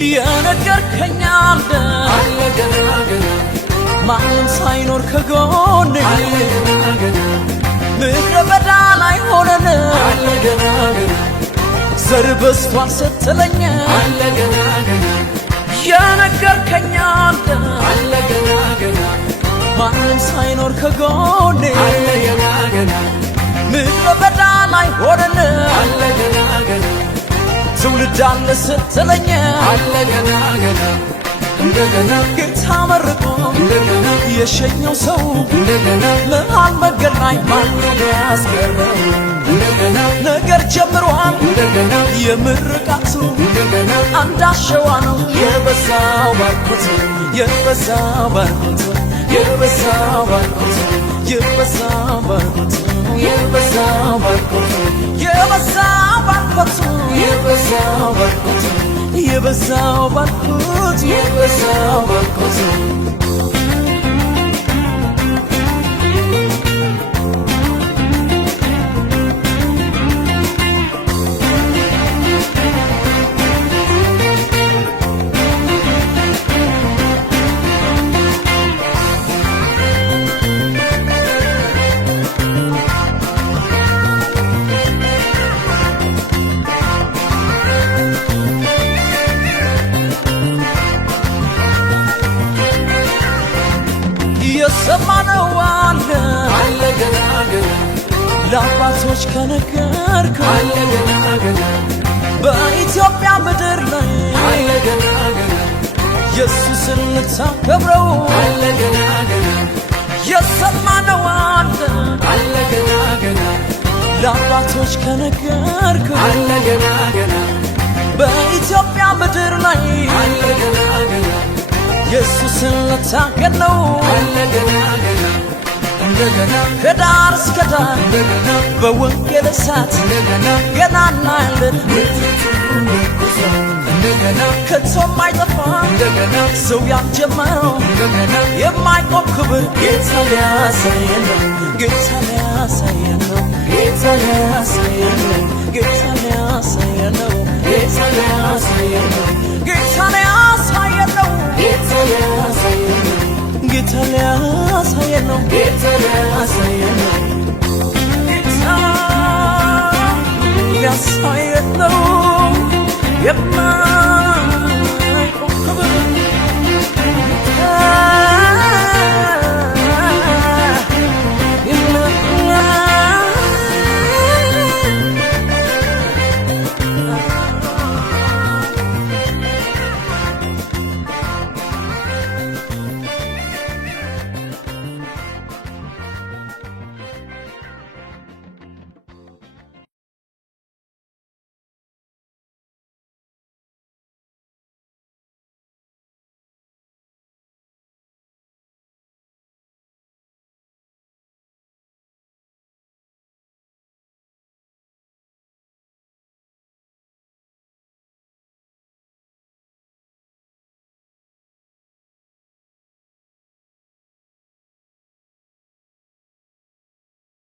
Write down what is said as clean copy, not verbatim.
የነገርከኝ አለ ገና ማንም ሳይኖር ከጎኔ ምድረ በዳ ላይ ሆነን ገና ዘር በዝቷል ስትለኝ ገና የነገርከኝ አለ ገና ማንም ሳይኖር ከጎኔ ገና ምድረ በዳ ላይ ሆነን ገና ትውልድ አለ ስትለኝ ገና እንደገና ጌታ መርቆ እንደገና የሸኘው ሰው እንደገና መሃል መገናኝ ማነው ያስገረው እንደገና ነገር ጀምሯል እንደገና የምርቃቱ እንደገና አንዳሸዋ ነው የበዛው ባርኮቱ የበዛው ባርኮቱ የበዛው ባርኮቱ የበዛው ባርኮቱ የበዛው ባርኮቱ የበዛው ባርኮቱ የበዛው ባርኮቱ የበዛው ባርኮቱ የበዛው ባርኮቱ የሰማነው አለ ገና ለአባቶች ከነገርከ ገና በኢትዮጵያ ምድር ላይ ገና ኢየሱስን ልታከብረው ገና የሰማነው አለ ገና ለአባቶች ከነገርከ ገና በኢትዮጵያ ምድር ላይ ገና ኢየሱስን ልታገነው እንደገና ከዳር እስከ ዳር እንደገና በወንጌል እሳት እንደገና ገና እናያለን እንደገና ከቶም አይጠፋ እንደገና ሰው ያልጀመረው እንደገና የማይቆም ክብር ጌታ ሊያሳየን ነው ጌታ ሊያሳየን ነው ጌታ ሊያሳየን ነው ጌታ ሊያሳየን ነው ጌታ ሊያሳየን ነው ጌታ ሊያሳየን ነው ጌታ ሊያሳየን ነው ጌታ ሊያሳየን ነው ጌታ ሊያሳየን ነው ጌታ ሊያሳየን ነው